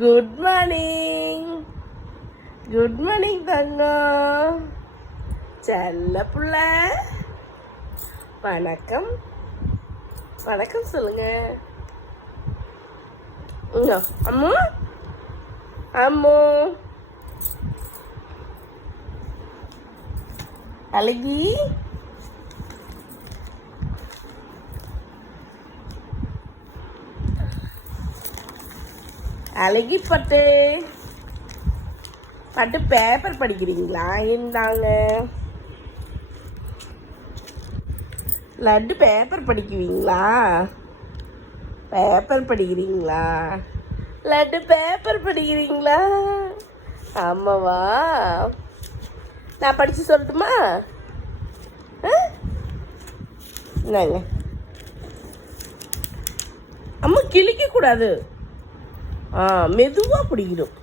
Good morning. Good morning தங்கம். செல்ல புள்ள. வணக்கம். வணக்கம் சொல்லுங்க. அம்மு அம்மு அழகி. அழகி பட்டு பட்டு பேப்பர் படிக்கிறீங்களா? இருந்தாங்க லட்டு பேப்பர் படிக்குவீங்களா? பேப்பர் படிக்கிறீங்களா? லட்டு பேப்பர் படிக்கிறீங்களா? ஆமாவா? நான் படித்து சொல்லட்டுமா? என்னங்க அம்மா கிழிக்க கூடாது. மெதுவாக பிடிக்கணும்.